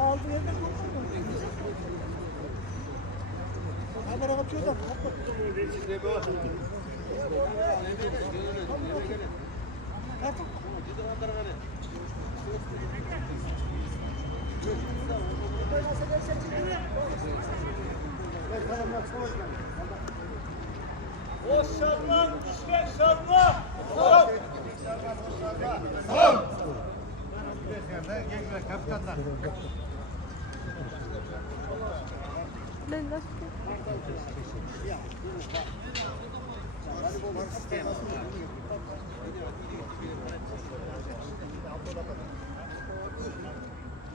Aldı yerine koydu. Kamera kapıyor da. O şartlar, işler şartlar. Tamam. Tamam. Kaptanlar.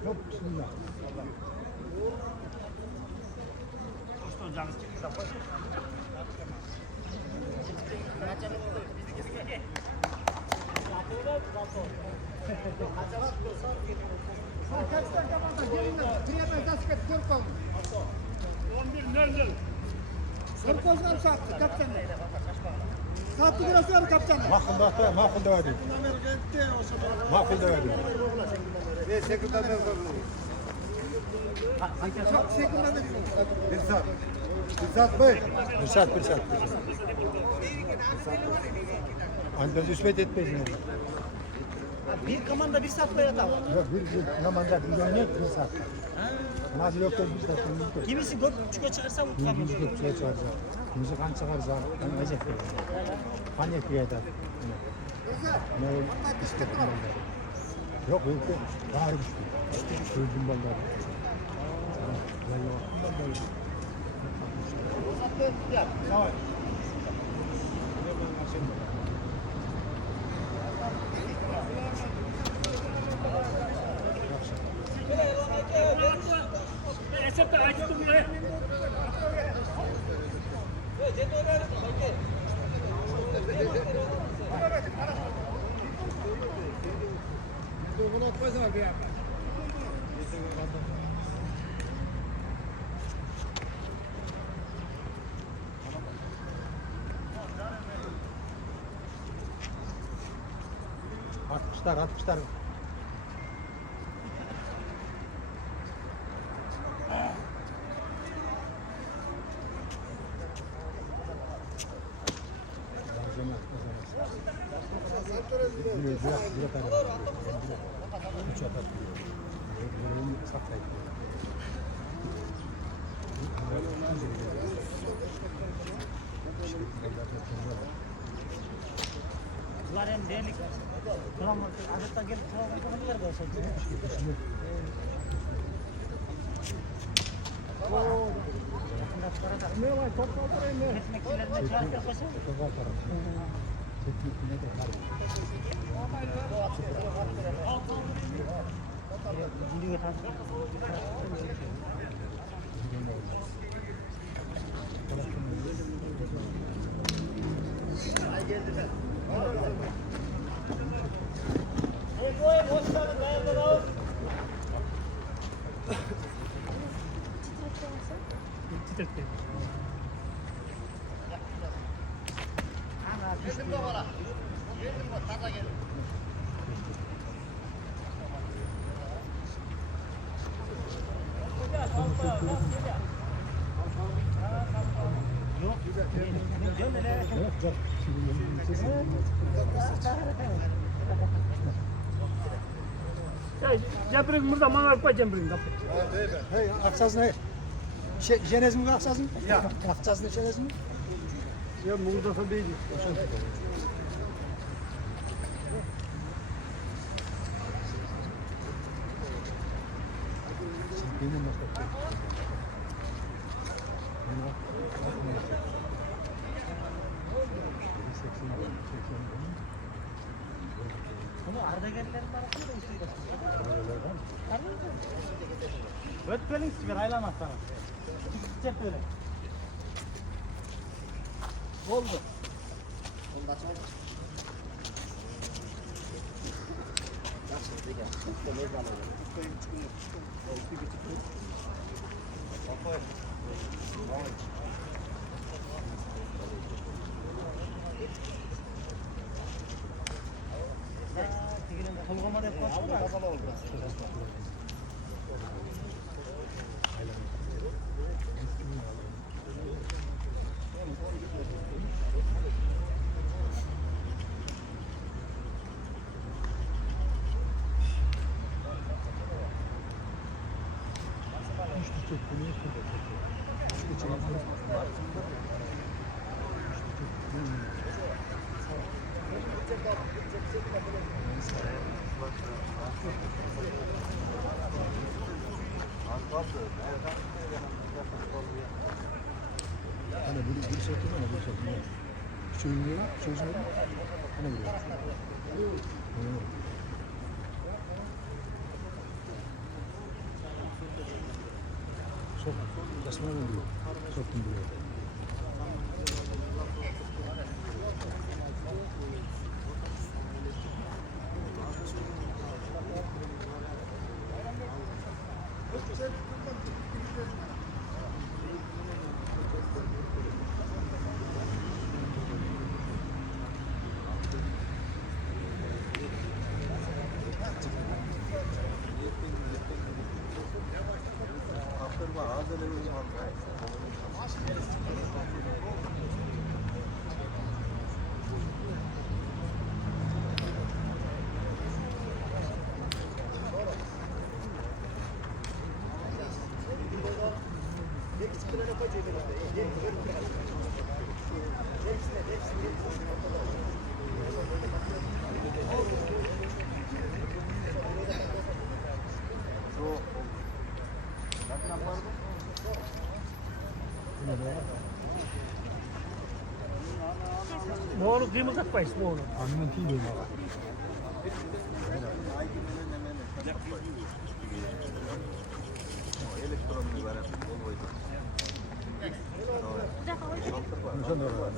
Çok bismillah. Makul da öyle. Makul da öyle. Ve sekreter de Bizzat Bey. Bizzat. Anadolu hizmet etmez mi? Bir kamanda bir saat böyle tamam. Yok bir kamanda bir yönet bir saat. Nasıl yok da bir saat. Kimisi göçüke çıkarsa mutlu. Kimisi göçüke çıkarsa. Kimisi kan çıkarsa. Ben mecek veririm. Panik bir eder. Ne istedim. Yok bağırmış. Öldüm ben de. Tamam. Atmışlar. Bunlar hem değerli. Tamam, adeta gelip tamam da olsun. Ne var? Çok oturayım ne? Tekniklerine çağırsak başım. Tekniklerine de var. Gidiyor tam. Ay geldiler. Geldim babala. Geldim bak, taza geldim. Jabring burada mangal koy jabring kapı. Hey, aksaz ne? Jenez mi aksaz mı? Ya, aksaz ne jenez mi? Ya burada tabii. Ama Ardagerlerin arasında da Ötkelin siber aylamaz sana. Çek öyle. oldu. Onda çaldı. Tolgama da yapmasın da. Kapalı oldu. Hani bir satın ama bir satın yok. Çözümleri hani buraya. Sok, tasma oluyor. Soktum buraya. Moğol'u kıyımı katmayız Moğol'u. Annemin tüy diyorum abi. Sen de var.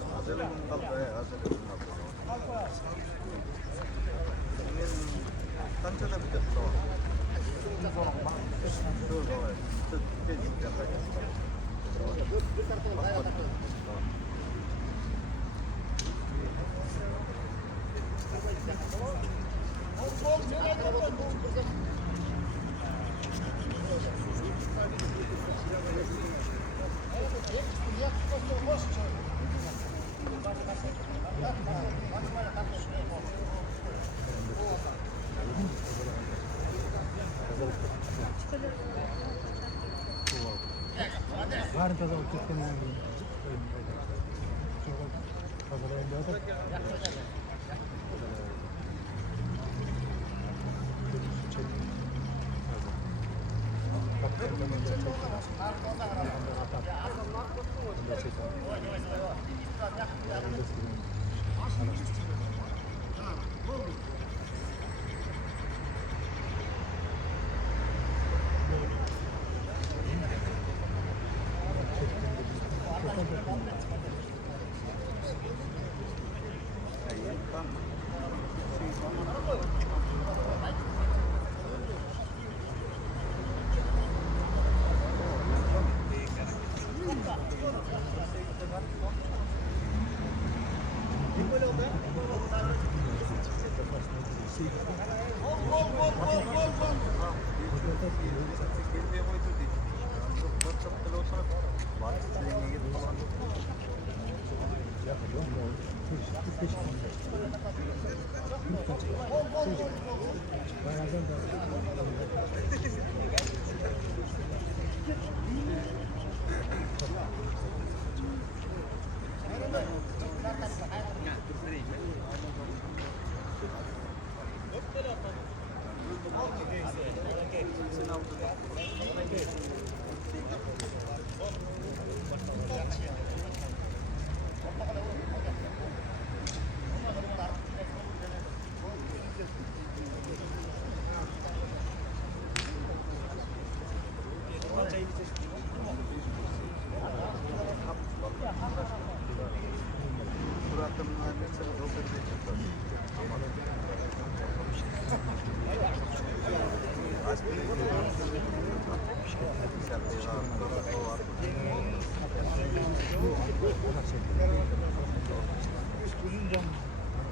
Yarın kaza oturtken yani. Kazada elde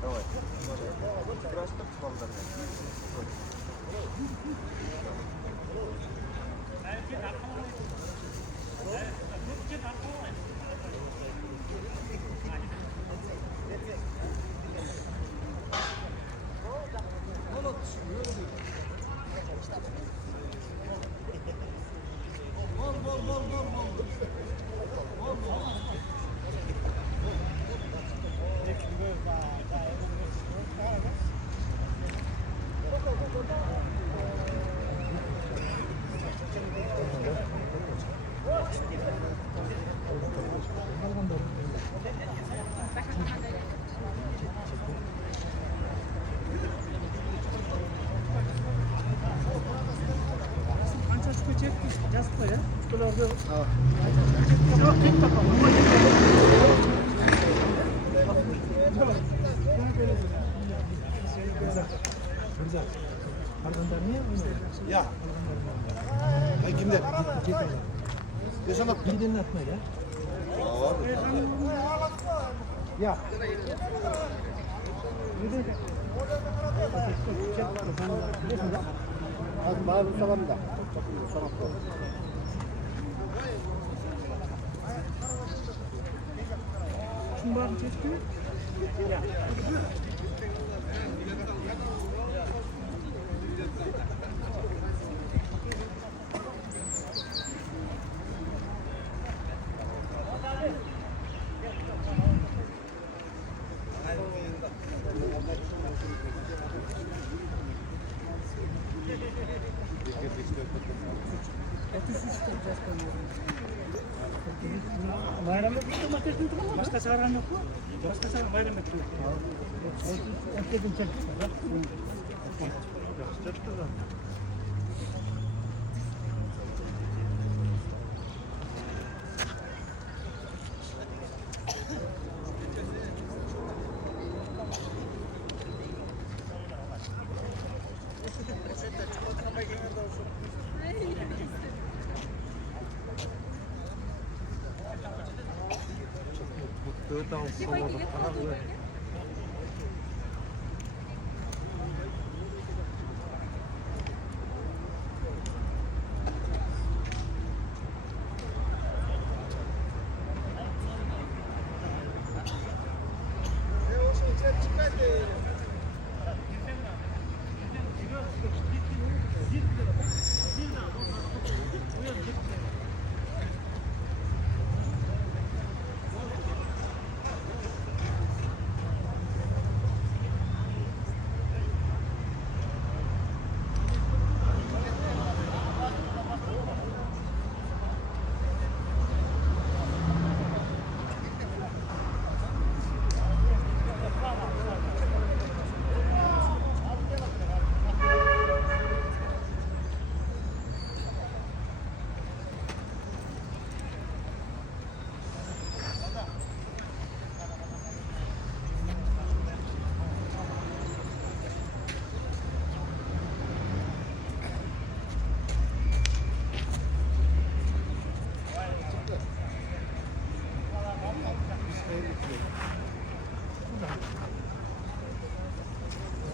Давай. Красный балдар. Haftalarda Ha. yok tek takalım. Rıza. Ardından niye? Ya. Ben kimde? Ne sana? Birden atma ya. Ya. Az bağlı salam da. Salam da. Şunu bari çekti. Bayramda bir domates tuttum ama başka çaren yok mu? Başka çaren bayramda tuttum. Herkesin çekti.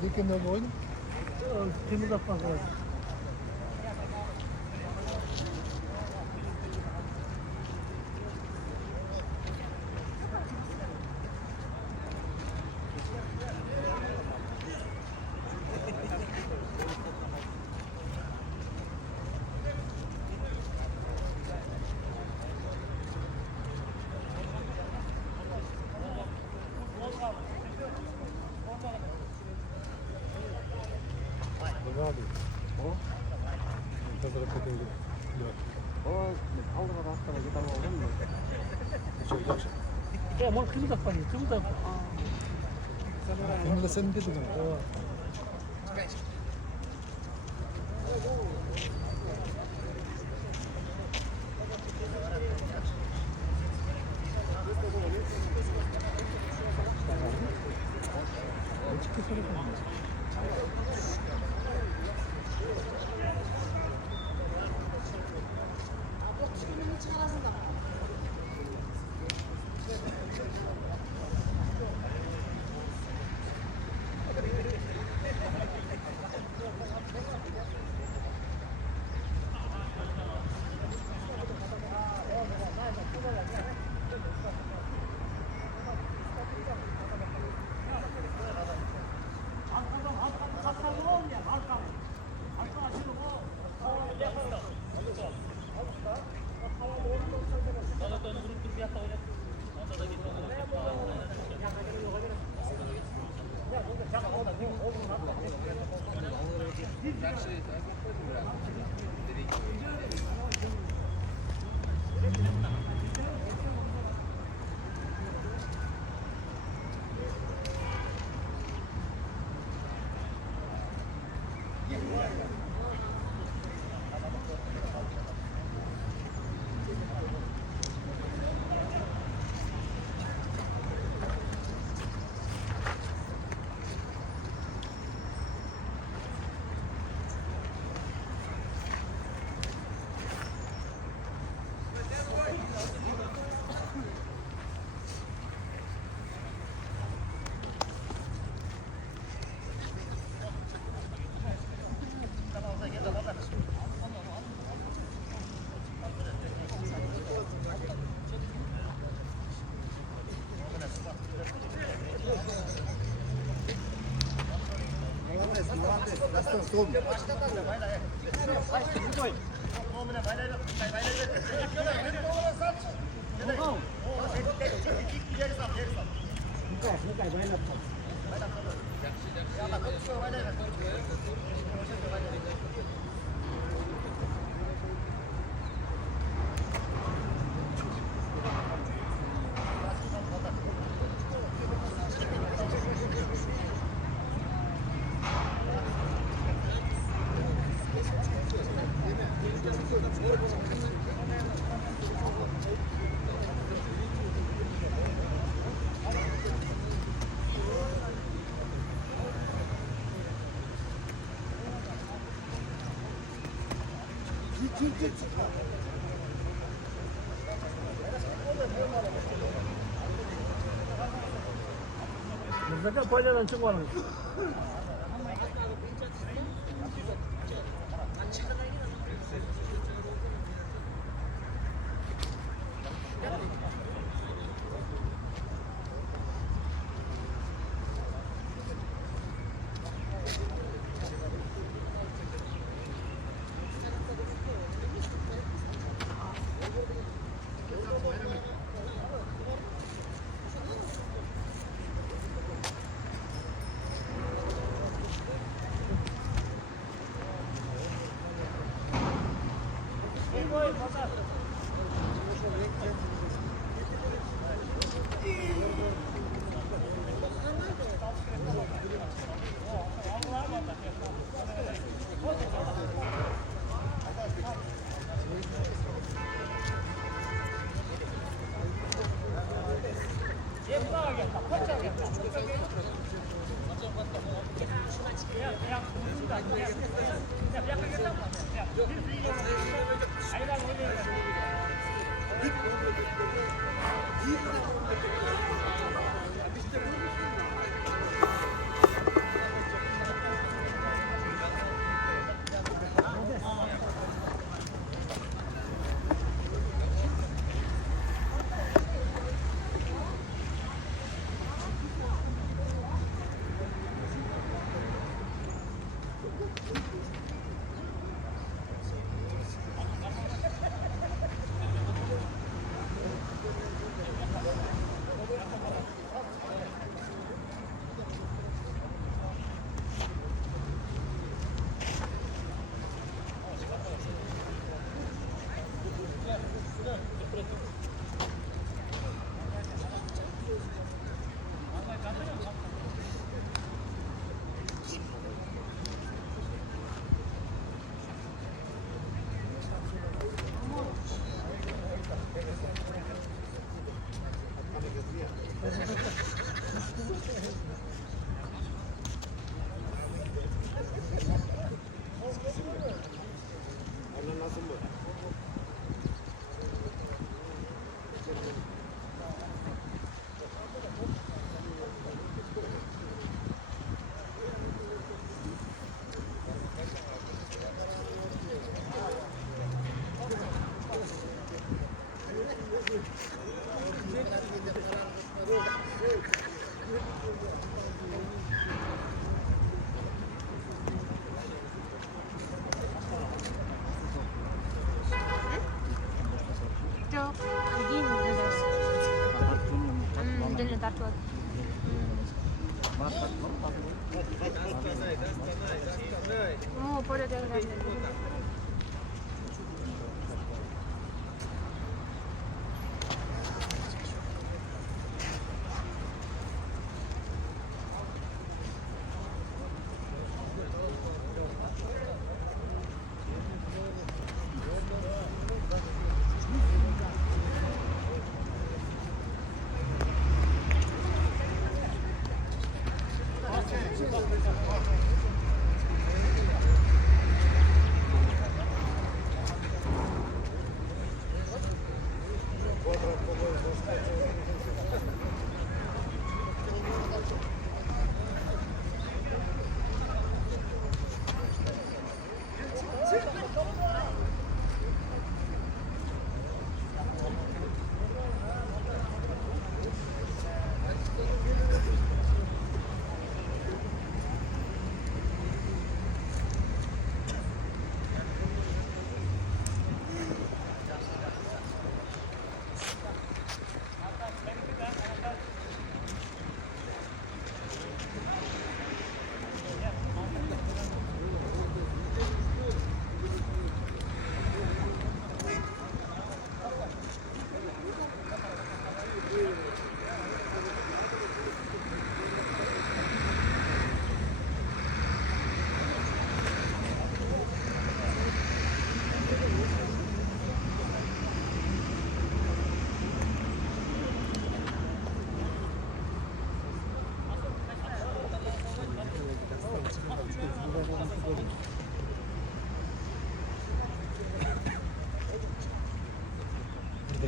Weekenden oyun. Temiz atmak lazım. Abi. O? Kazara kapıydı. O kaldırma hastana gidelim olur mu? Çocuk. Ya mal temiz atmak, temiz atmak. Bunu da sen dedin mi? Mutlaka palyadan çıkmamış.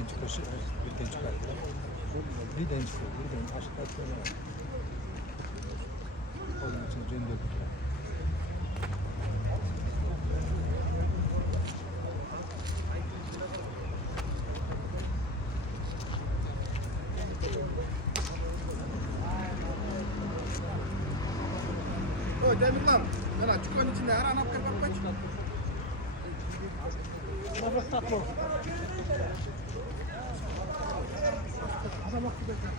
birden çıkıyor. Birden çıkar. Birden çıkıyor. Birden aşağı çıkıyor. Onun için cennet. O Demirlan, bana çukurun içinde her an apkar bak kaç. Babak tatlı olsun. Adam aklı bekler.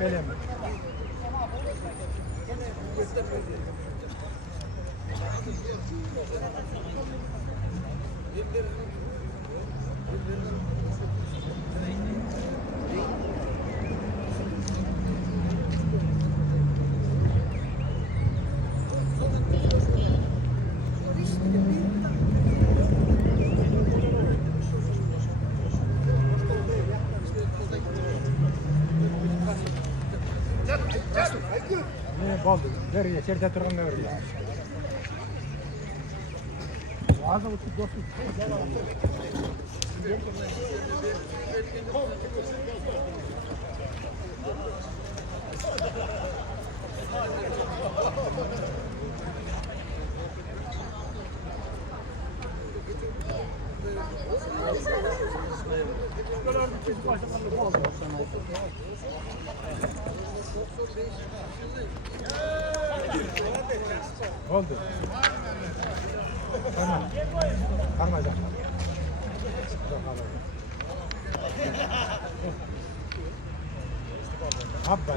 Öyle mi? Ne oldu? Nereye? Çerde durun ne örüyor? Ağzı uçup dostum. Oldu. Tamam. Karmayacak. Abba.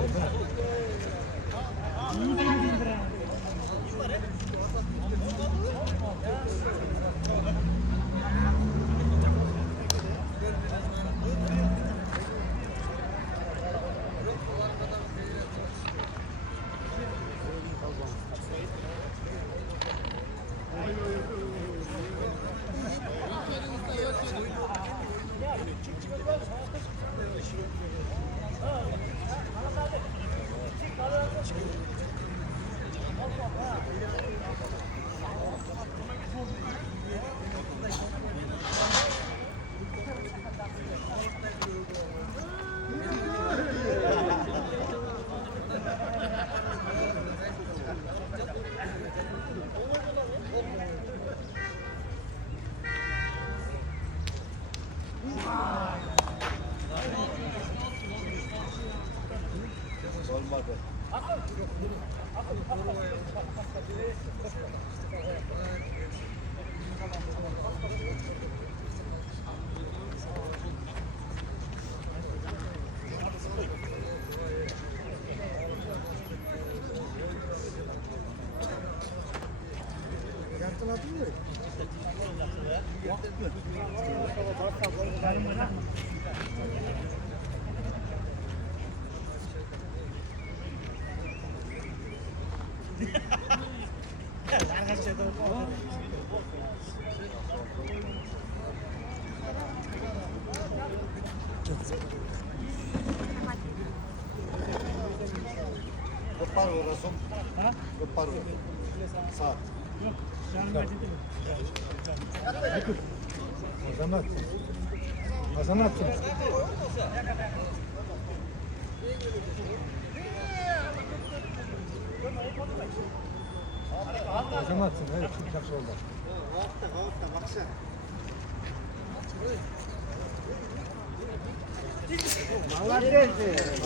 Kopar orası. Ha? Kopar orası. Sağ. Yok. Canım acıdı mı? Azamat. Azamat. Azamatsın. Evet, çıkacak solda.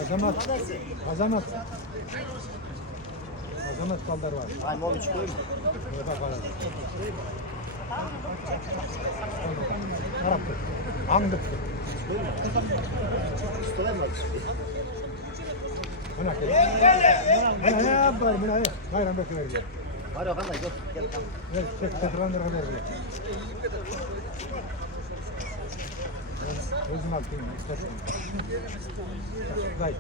Azamat. Azamat. Azamat kaldar var. Ay mol çıkıyor mu? Bak arada. Arap'tı. Anglık'tı. Bana gel. Ne yapar? Bana gel. Bayram bekliyor. Var ya vallahi yok. Gel tamam. Evet, çek tekrandır kadar bile. Özüm altıyım, istersen. Gayet.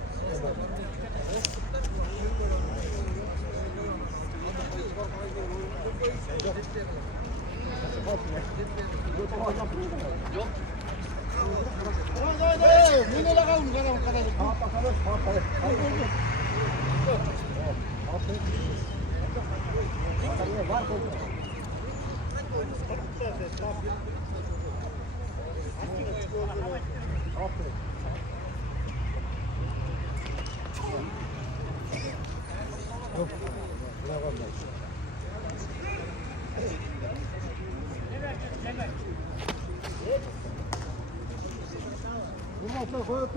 Yok. Ne var lan? Bu maçta koyup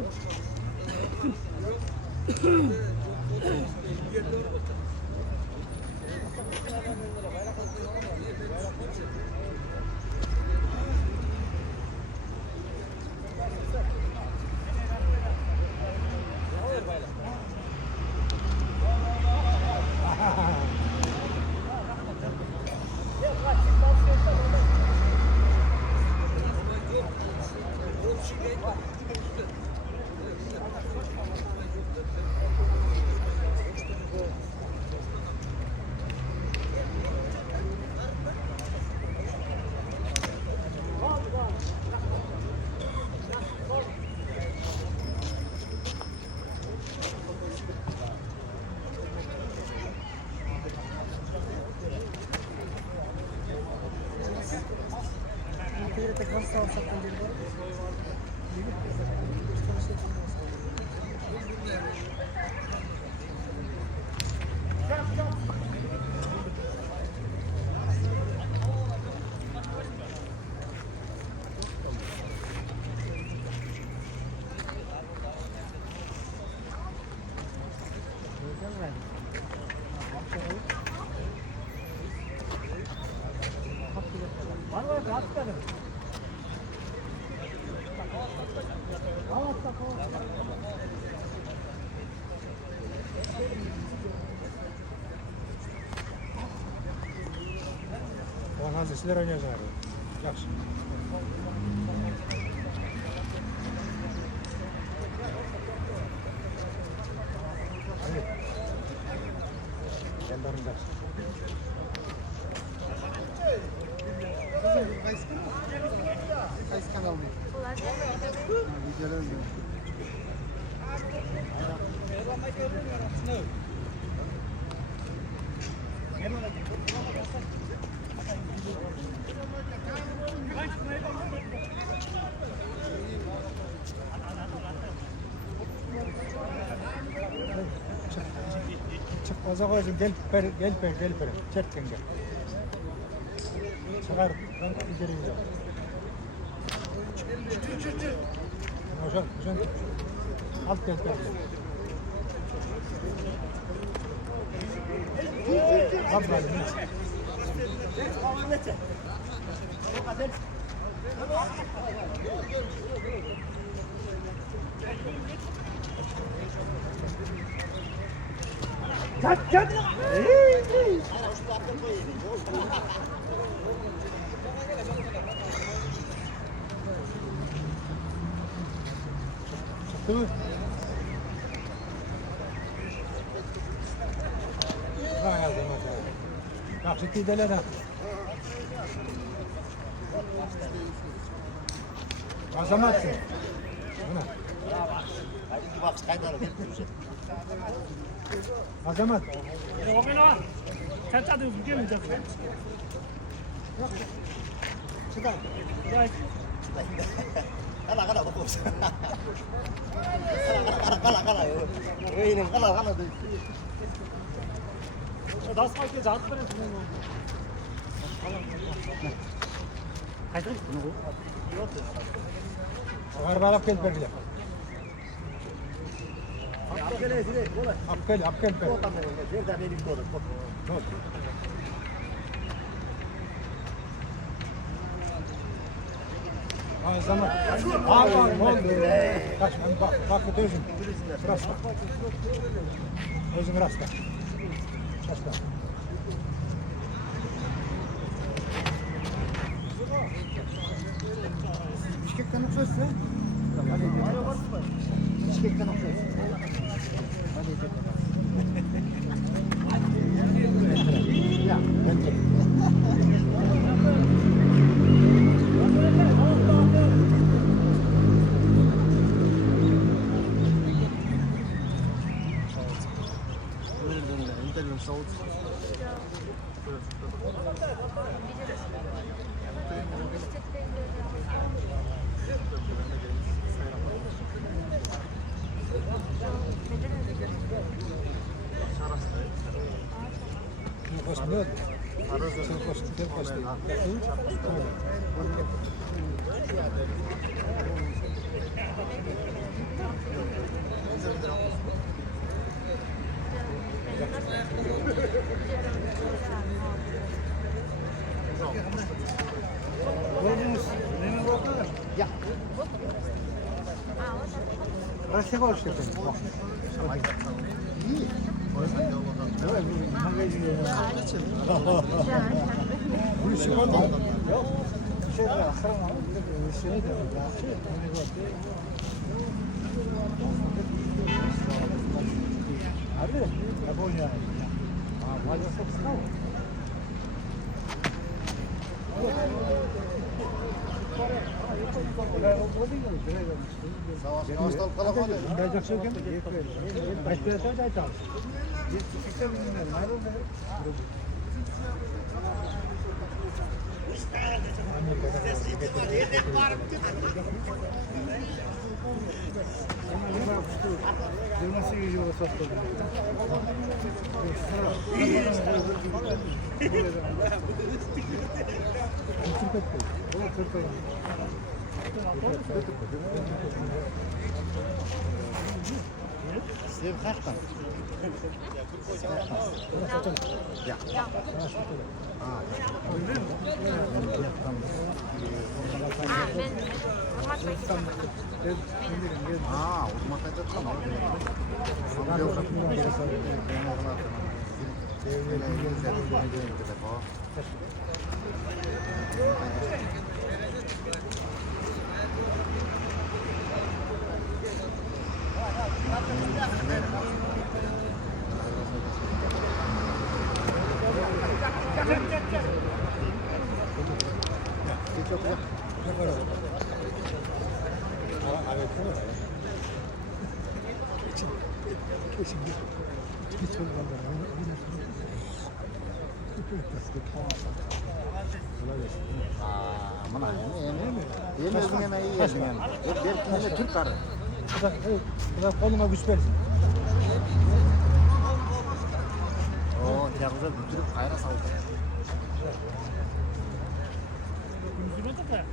Hazır sizler oynuyorsunuz abi. Yaxşı. Hadi. Yanlarım da. Qaysi kanal bu? Videolar mı? Çık oza koysun gel per. Çekken gel. Çıkar ben içeri gidiyorum. Hocam. Alt gel per. Kapılar. Çat. Dur. Yaxshi kiydilar. Azamatsin. Mana. İki bak kaydarı bir Azamat. Oğlum çat üzgün mü canım? Çıkar. Gel. Kala bakıyorsun. Kala. Öyle kala. Das mal gesagt wird. Kaçtı bunu? Varbarab kelib berdilar. Apkel. Azamat. Aman oldu. Kaçma bak özüm. Rasta. Özüm rasta. Rasta. Bişkekten uçuyorsa. Bişkekten okuyorsun. Ya, ben İnterview soğuk. Koşmuyor. Sen koş. Ya. Rusya koştu. İyi. Bu işi var mı? Yok. Şey de akran şey de Abi, bu ne ya? Aa, var ya çok sıkı. Savaştan kalamadı. Baycak söken. Başka söz aytar. Sev kaçtan. Ya. Aa, uzman kaçırdı mı? Mana yeme özün yemeği yiyorsun yani. Belki yine Türk karı. Koluna güç versin. Oo, tiyakıza götürüp kayra saldı. Üzülüyordu da.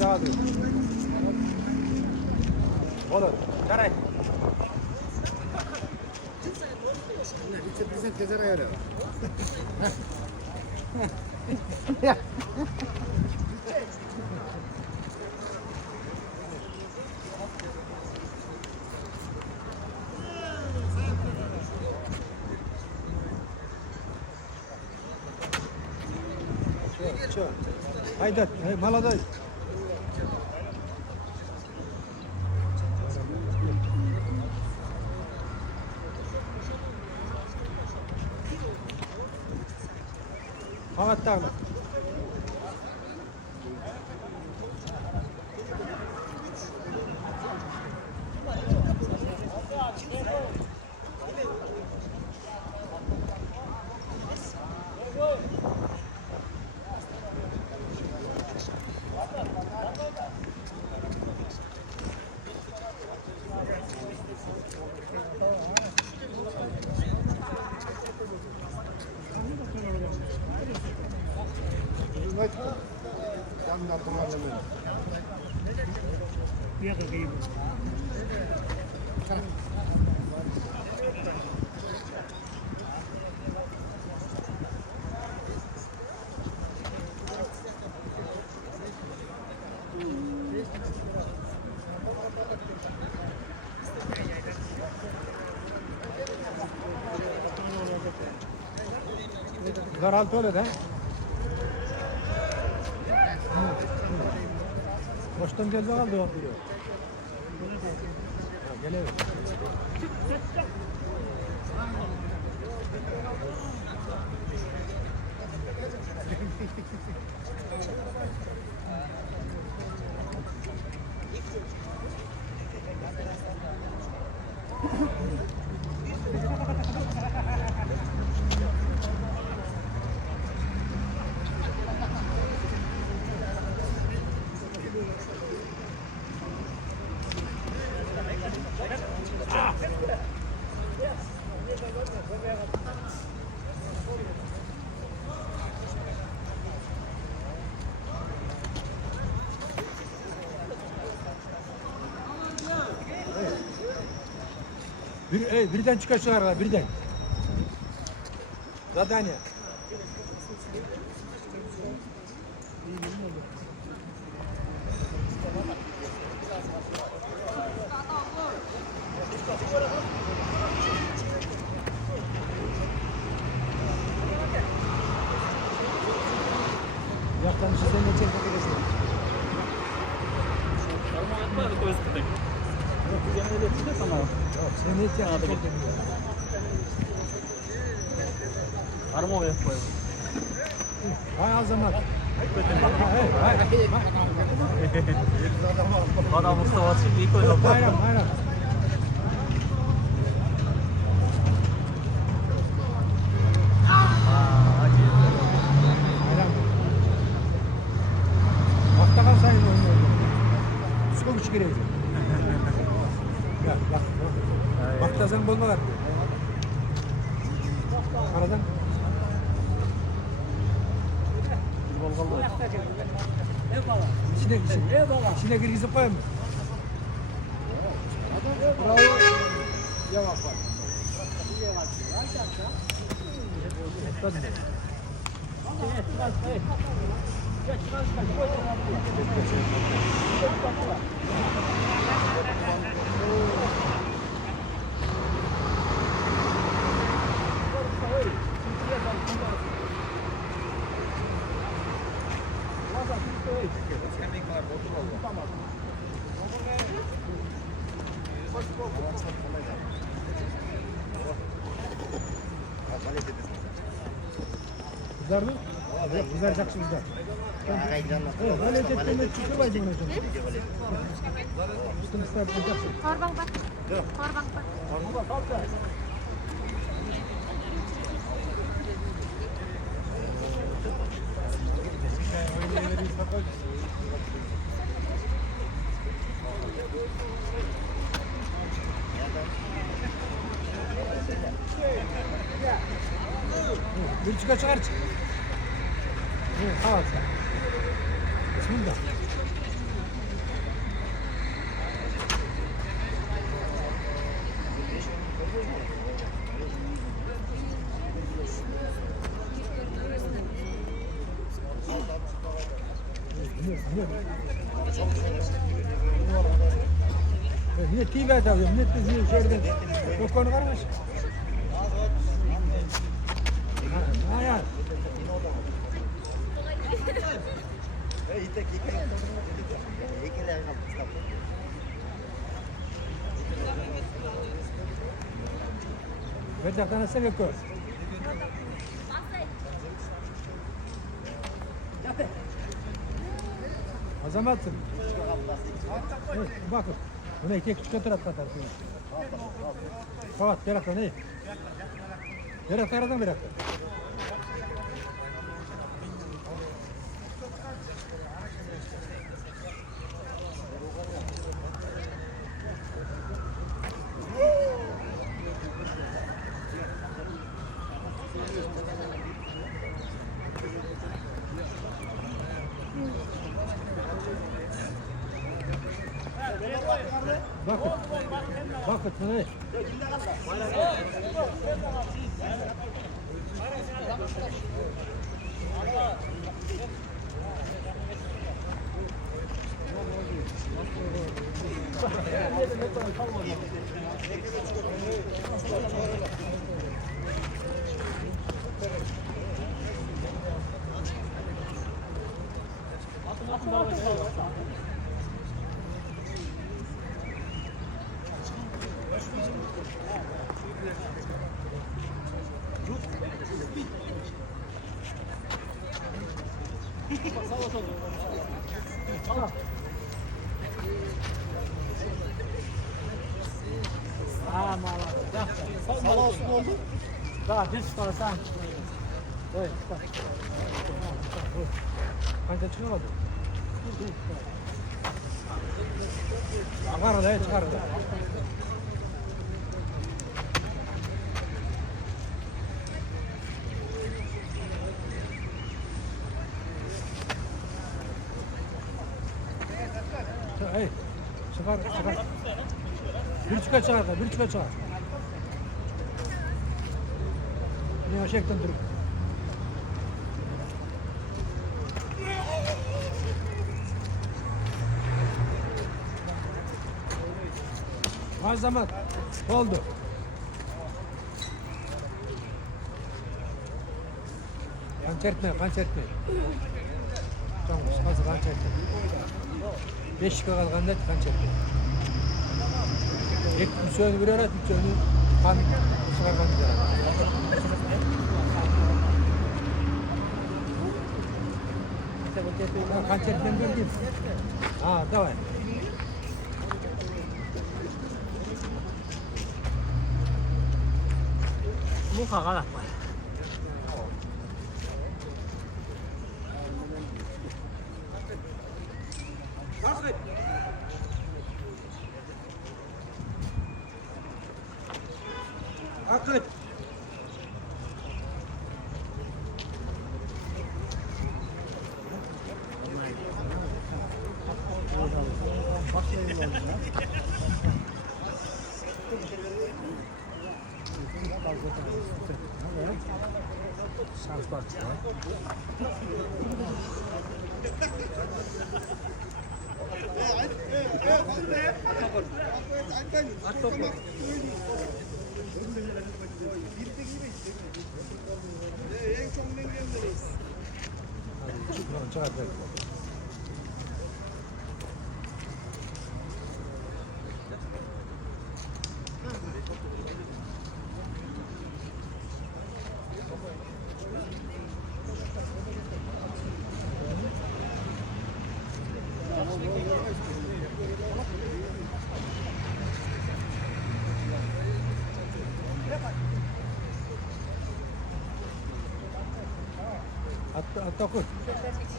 daha diyor. Olur. Karay. Bizim tezer ayarı. Haydat, Maladay. Havat dağlar. Garaltı öyle de. Boştan geldi aldı o diyor. Geliyor. Birden çıkarsınlar birden. Zadanya. Yaktan sizden ne çekmek edesiniz? Sen ne çekmek Arama oraya koy. Hay Azamat. Bana Mustafa şimdi ilk oyun. Bayram. Hafta kalsaydı oynuyordu. Çok üç gireydi. Bak. Baktazan bol var. Aradan. İçine girgisi koyayım mı? Bravo. Yavaş bak. Güzel mi? Evet, güzel yakşı güzel. Evet, böyle çektiğinde çıkırmaydı bunu hocam. Üstüm ister bulacaksın. Korbang bak. Korbang bak. Bir çıkar. Evet, al sen. Bismillah. Ne TV atıyorum, ne de şerden. O konu karmış. Hayır. Ver de kanasın yok. Azamatsın. Bakın. Buna iki küçük otur atarsın. Evet, bir dakika ne? Bir dakika aradan bir dakika. Bakın. Bakın bu ne? Sağ olsun oldu. Daha düz sorsan. Evet. Kanka çıkamadı. Çıkar da çıkar da. Hey, çıkar. Bir çıkar. Ne aşıktan dur. Az zaman oldu. Kançertme. Tamam, az kançertme. 5 dakika kalganda kançertme. İlk üçünü bir ara üçünü kan çıkargan diyor. Kançertme gördüm. Ha, давай. Muka kalak var. Akıl. Şans var.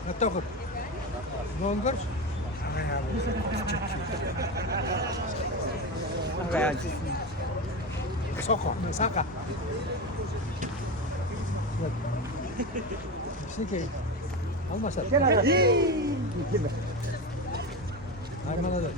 Atakut. Nonggar. Kayak soko, saka. Sini almasa. Mana da.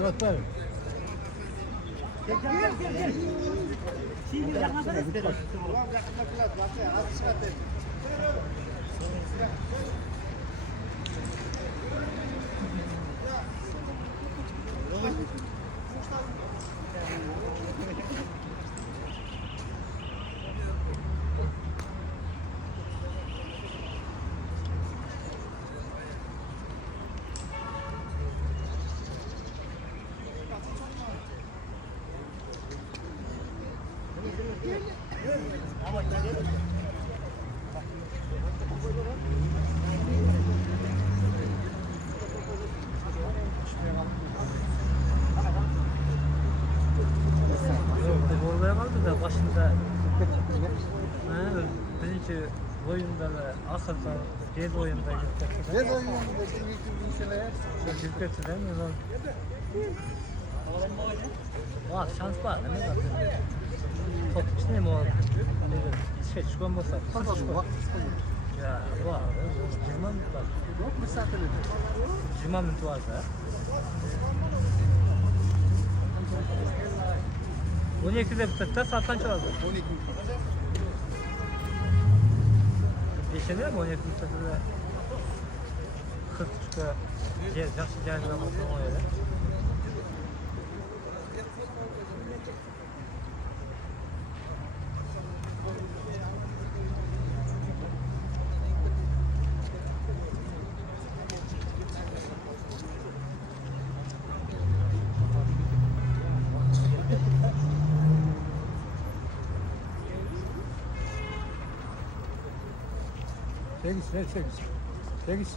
Murat Bey. Gel. Şimdi yakmasana. Oraya kaldı da başında birinci oyunda da akılda gez oyunda Ne zaman işte bir sene ya? Şirketi değil mi lan? Var şans var değil mi zaten? Top içine mi oldu? Şey çıkan olsa. Ya var. Cimam var. Yok misafir edin. Cimam varsa. 12'de bitirse saattan çaldı. 12. Geçenler mi 12 bitirse 40'a yaxşı gəlmə olsun o yerə. Sekiz.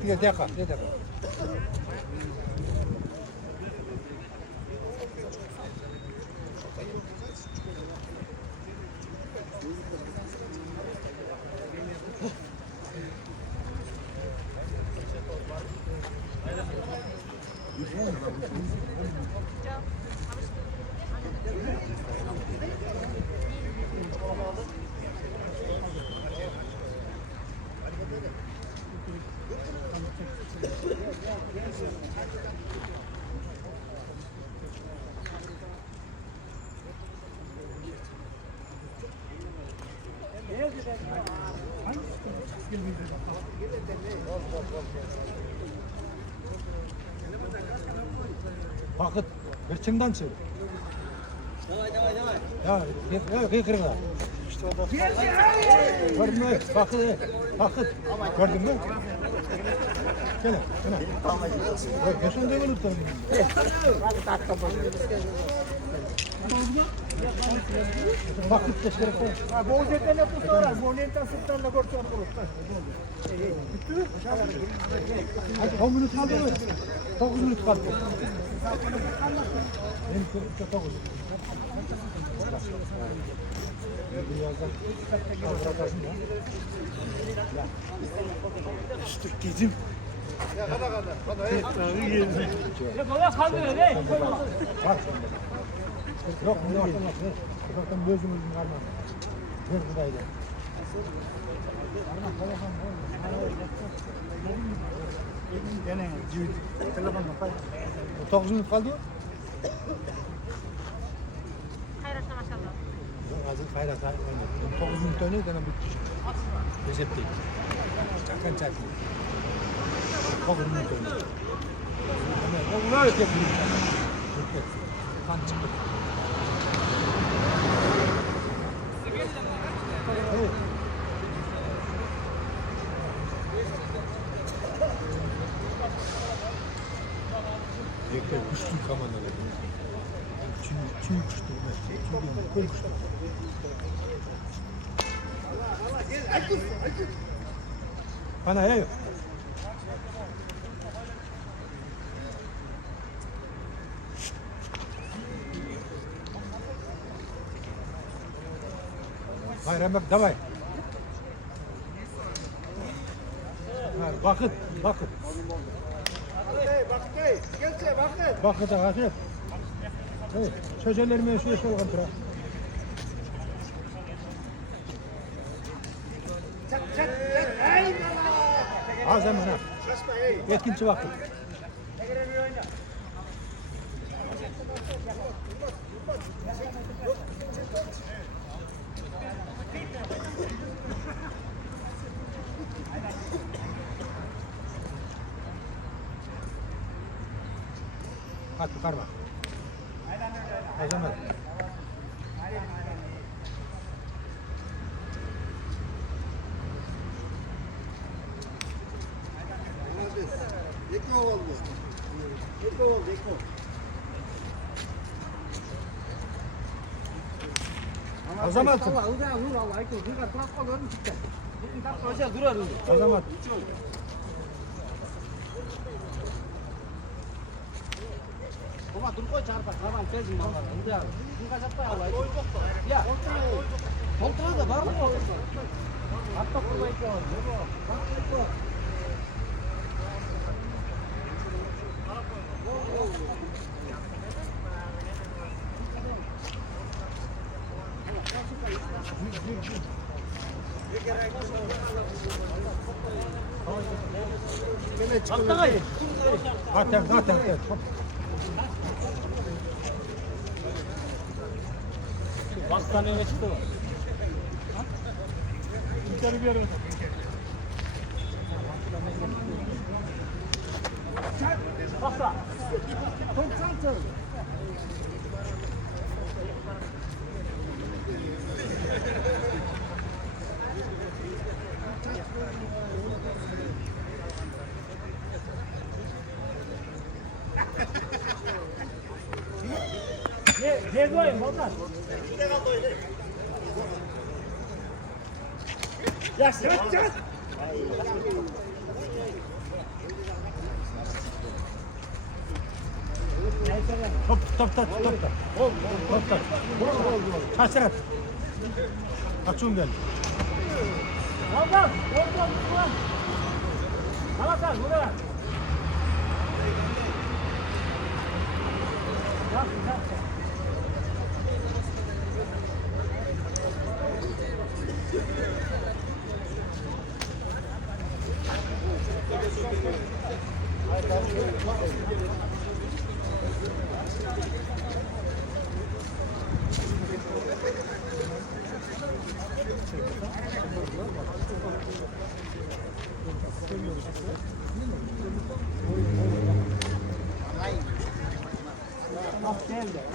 Ne dakika. Vakit hırçından çık. Ya kırma. İşte o da. Gördün mü? Vakit. Gördün mü? Gel. Yaşın değil mi lütfen? Vakit teşekkür ederim. Bu ojetten yaptı sonra. Bu ojetten sırtlarla korkacağım. Bitti. Hadi 10 minut kaldı mı? 9 minut kaldı. Benim çok 9. İşte gezim. Ya baba kaldı ne? Bak. Yok bunu ortamaz. Zaten gözümüzün kalmadı. Ver budayı da. Gene cüvit. Telefonla pay. 9 minut kaldı. Hayratla maşallah. Hazır hayrat. 9 minut oynuyor gene bitti. Recep değil. Çakın çakın. 9 minut oynuyor. Ulan öte yapıyor. Kan çıktı. Suyu kuştu. Koy kuştu. Bana ya yok. Hayır bak davay. Bakın. Bakın da hadi. Evet, sözlerime şu iş olgan tura. Az hemen ha. Yetkinci vakit. Hadi karma. O zaman. Azamat. Azamat. Baba dur koy çarpar. Tamam gezin baba. Udah. Enggak sampai Allah itu. Ya. Kontrol da var mı? Hatta kurmayı koy. Bak koy. Hadi. Hastaneye çıktı mı? Yukarı bir yere. Basta. Ne koyayım Volkan? Yat. Top. Kaçırat. Açın gel. Volkan, Volkan. Hasan, buraya. Yat.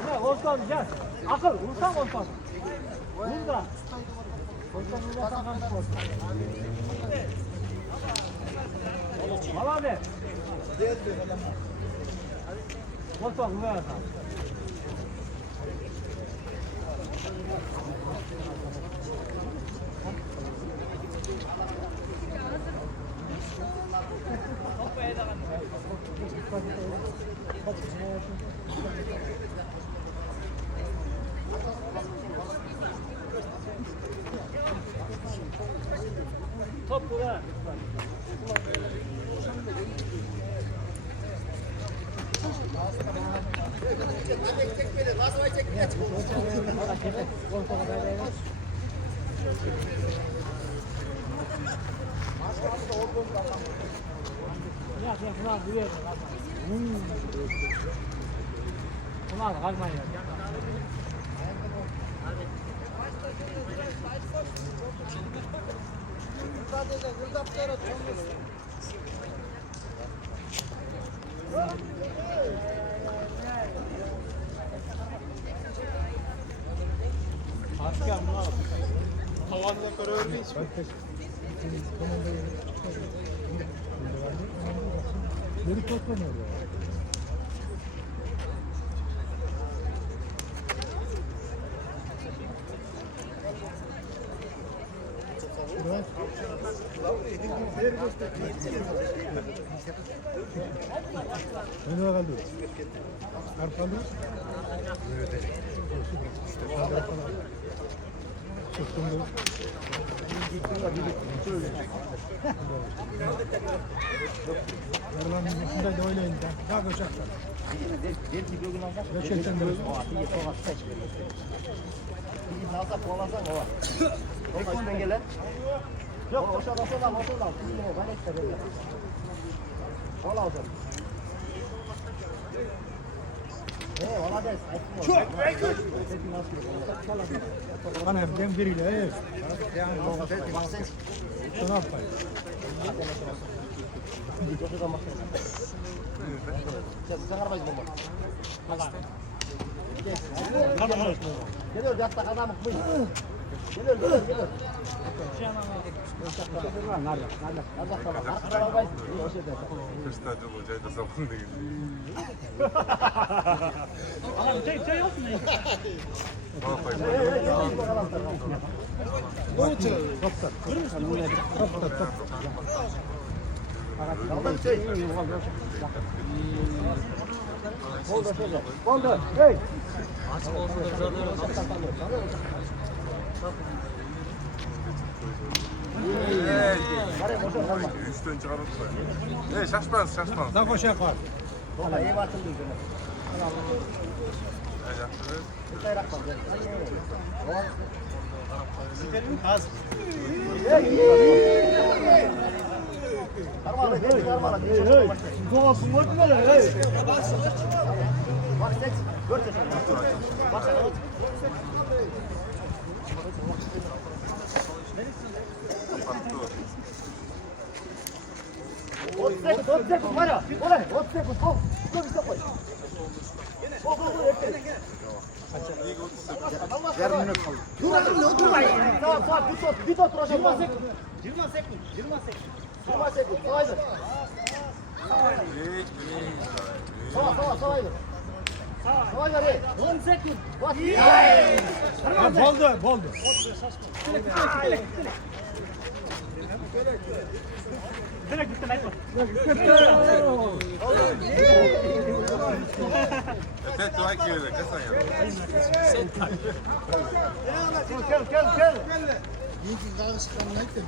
Ne Volkan gel. Akıl vursan Volkan. Vur da. Volkan vurmasan kaç Volkan. Al abi. Volkan vurmasan. Top buraya. Ya sen şuna buraya bak. Şuna kalma ya. Asker mi var? Tavanla karar değil. Beni toplamıyor ya. Evet. Ne kaldı? Harp kaldı mı? Evet. İşte kaldı falan. Çıktım da. Yarılan yüzünde de oynayın. Daha koşaklar. Gerçekten de öyle. Bir alsa kovalasa o var. O başından gelen. Yok koşa da sola motor da. Ben işte böyle. Kola olsun. Valla des. Çok good. Bana hem biriyle ev. Sana yapayım. Sen arabayı mı? Geliyor yatta adam mı? Geliyor. Nerede? Arabayı. Kırstacı olacağı da zaman değil. Çay yok mu? Oldu. Hey. Üstten çıkarırsa. Hey şaşmaz. Daha koşak var. Valla ev açıldı. Yarım minut kaldı. Tamam, bir oturacağım. 20 sekund. Haydi. Sağ. Sağa gari. 10 sekund. Bak. Boldu. Direkt gittim etme. Sen tuvalet yiyorlar. Kasan ya. Gel. İyi ki kahvesi kalmayıp da